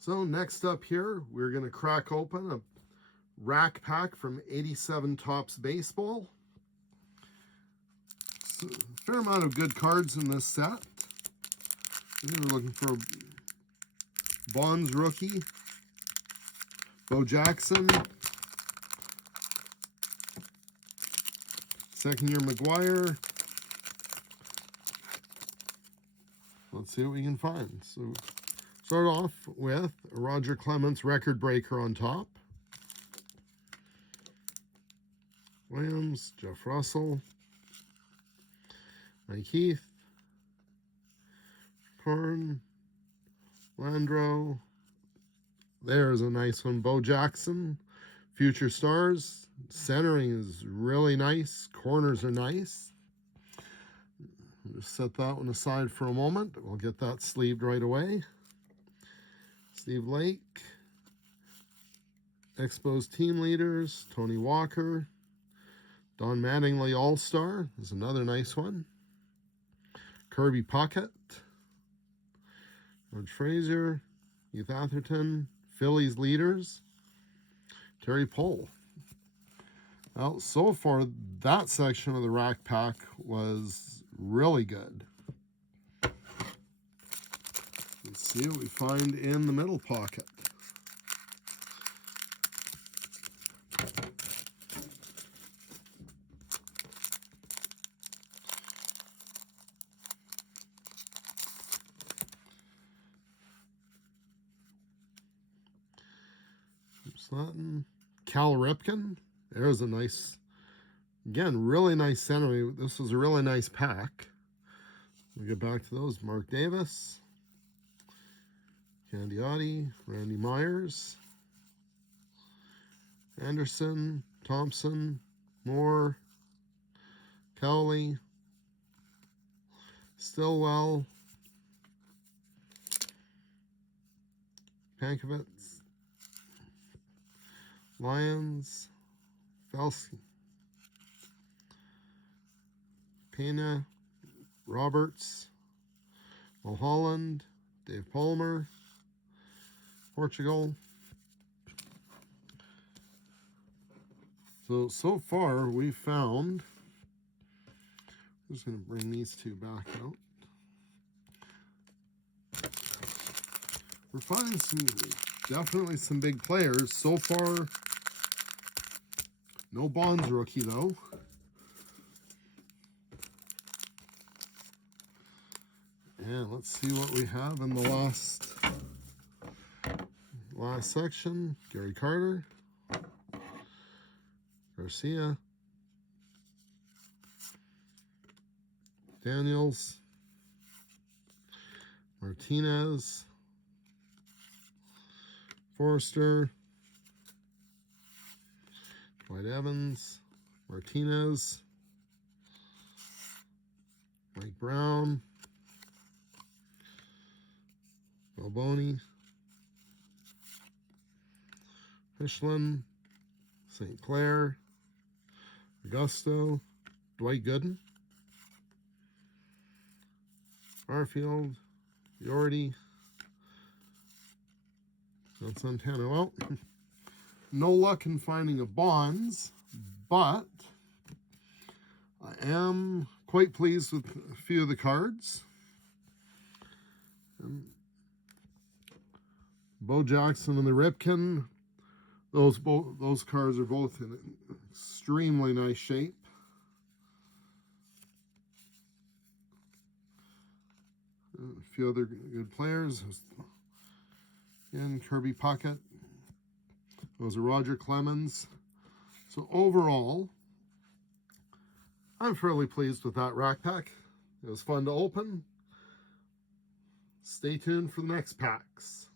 So next up here, we're going to crack open a rack pack from 87 Topps Baseball. So, a fair amount of good cards in this set. We're looking for Bonds rookie, Bo Jackson, second-year McGuire. Let's see what we can find. So start off with a Roger Clemens record breaker on top. Williams, Jeff Russell, Mike Heath, Korn, Landro. There's a nice one. Bo Jackson, Future Stars. Centering is really nice. Corners are nice. Just set that one aside for a moment. We'll get that sleeved right away. Steve Lake. Expos team leaders. Tony Walker. Don Mattingly All-Star is another nice one. Kirby Puckett. George Frazier. Keith Atherton. Phillies leaders. Terry Pohl. Well, so far, that section of the rack pack was really good. Let's see what we find in the middle pocket. Slatton, Cal Ripken. There's a nice, again, really nice center. This was a really nice pack. We'll get back to those. Mark Davis, Candiotti, Randy Myers, Anderson, Thompson, Moore, Cowley, Stillwell, Pankovitz, Lyons, Felsky, Pena, Roberts, Mulholland, Dave Palmer, Portugal. So far we found, I'm just going to bring these two back out. We're finding definitely some big players. So far, no Bonds rookie though. And let's see what we have in the last section. Gary Carter, Garcia, Daniels, Martinez, Forrester, Dwight Evans, Martinez, Mike Brown, Balboni, Fischlin, St. Clair, Augusto, Dwight Gooden, Barfield, Yordi, and Santana. Well, no luck in finding a Bonds, but I am quite pleased with a few of the cards. Bo Jackson and the Ripken, those cards are both in extremely nice shape. A few other good players. Again, Kirby Puckett. Those are Roger Clemens. So overall, I'm fairly pleased with that rack pack. It was fun to open. Stay tuned for the next packs.